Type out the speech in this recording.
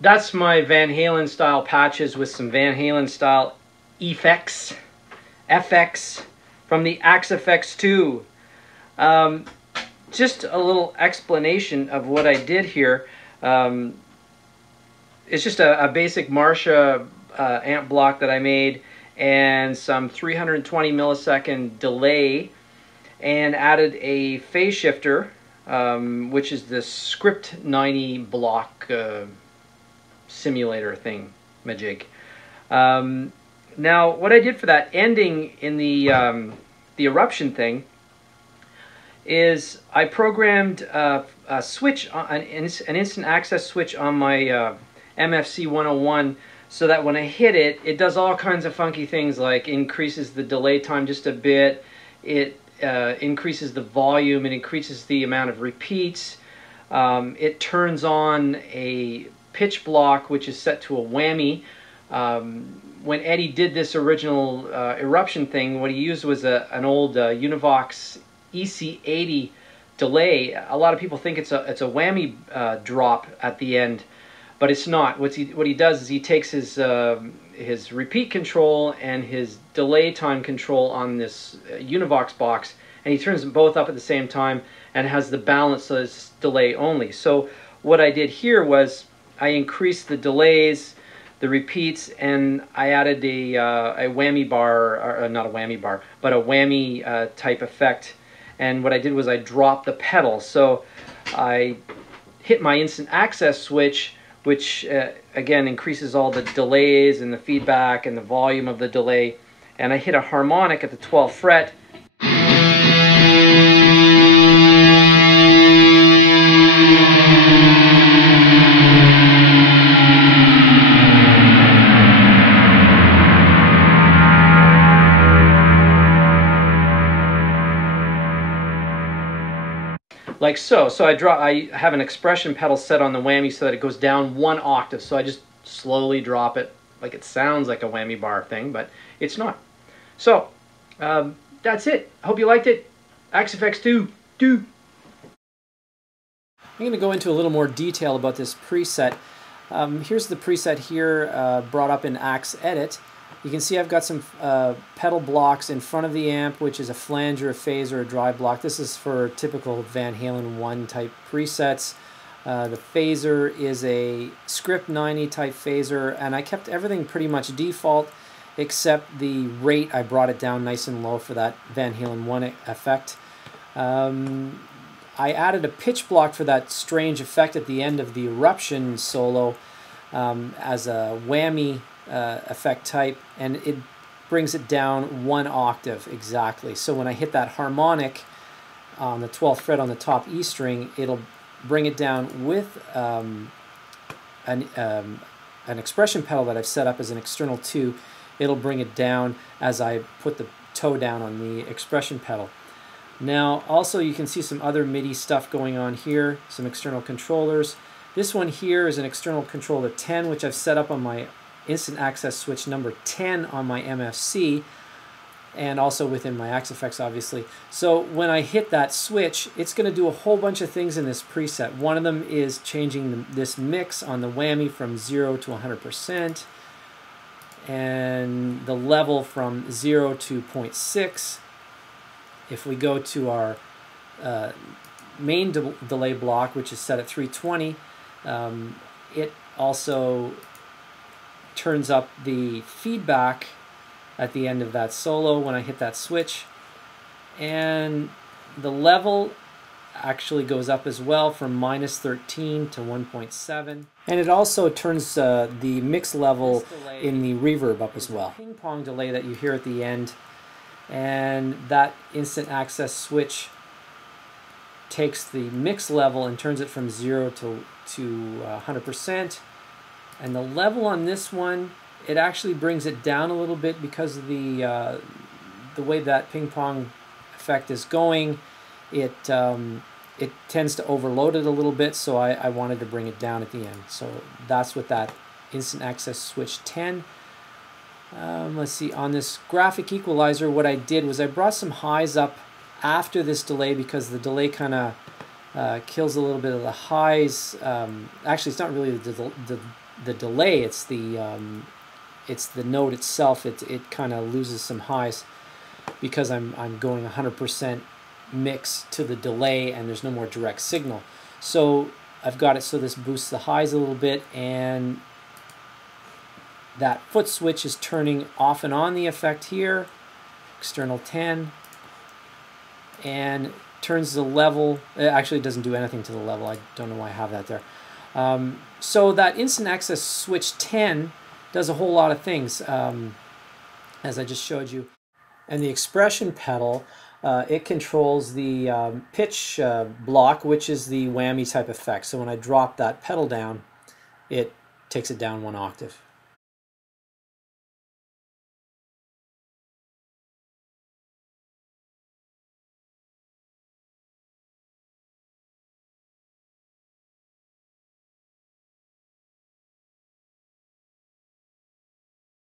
that's my Van Halen style patches with some Van Halen style effects, FX from the AxeFx 2. Just a little explanation of what I did here. It's just a basic Marsha amp block that I made and some 320 millisecond delay, and added a phase shifter, which is the Script 90 block simulator thing majig. Now what I did for that ending in the Eruption thing is I programmed a switch, an instant access switch on my MFC 101, so that when I hit it, it does all kinds of funky things, like increases the delay time just a bit, it increases the volume, it increases the amount of repeats, it turns on a pitch block which is set to a whammy. When Eddie did this original Eruption thing, what he used was an old Univox EC80 delay. A lot of people think it's a whammy drop at the end, but it's not. What he does is he takes his repeat control and his delay time control on this Univox box, and he turns them both up at the same time and has the balance so it's delay only. So what I did here was I increased the delays, the repeats, and I added a whammy bar, or not a whammy bar, but a whammy type effect. And what I did was I dropped the pedal. So I hit my instant access switch, which again increases all the delays and the feedback and the volume of the delay, and I hit a harmonic at the 12th fret. Like so. So I have an expression pedal set on the whammy so that it goes down 1 octave. So I just slowly drop it, like it sounds like a whammy bar thing, but it's not. So that's it. I hope you liked it. AxeFx 2. I'm going to go into a little more detail about this preset. Here's the preset here, brought up in Axe Edit. You can see I've got some pedal blocks in front of the amp, which is a flanger, a phaser, a drive block. This is for typical Van Halen 1 type presets. The phaser is a Script 90 type phaser, and I kept everything pretty much default except the rate. I brought it down nice and low for that Van Halen 1 effect. I added a pitch block for that strange effect at the end of the Eruption solo as a whammy effect type, and it brings it down 1 octave exactly. So when I hit that harmonic on the 12th fret on the top E string, it'll bring it down with an expression pedal that I've set up as an external 2. It'll bring it down as I put the toe down on the expression pedal. Now also you can see some other MIDI stuff going on here, some external controllers. This one here is an external controller 10, which I've set up on my instant access switch number 10 on my MFC, and also within my AxeFx obviously. So when I hit that switch, it's going to do a whole bunch of things in this preset. One of them is changing this mix on the whammy from 0 to 100%, and the level from 0 to 0.6. If we go to our main delay block, which is set at 320, it also turns up the feedback at the end of that solo when I hit that switch, and the level actually goes up as well from -13 to 1.7, and it also turns the mix level in the reverb up as well. Ping pong delay that you hear at the end, and that instant access switch takes the mix level and turns it from 0 to 100%. And the level on this one, it actually brings it down a little bit because of the way that ping pong effect is going. It tends to overload it a little bit, so I wanted to bring it down at the end. So that's what that instant access switch 10. Let's see, on this graphic equalizer, what I did was I brought some highs up after this delay because the delay kind of kills a little bit of the highs. Actually, it's not really the the delay. It's the note itself. It kind of loses some highs because I'm going 100% mix to the delay, and there's no more direct signal. So I've got it so this boosts the highs a little bit, and that foot switch is turning off and on the effect here, external 10, and turns the level. Actually, it doesn't do anything to the level. I don't know why I have that there. So that instant access switch 10 does a whole lot of things, as I just showed you. And the expression pedal, it controls the pitch block, which is the whammy type effect. So when I drop that pedal down, it takes it down 1 octave.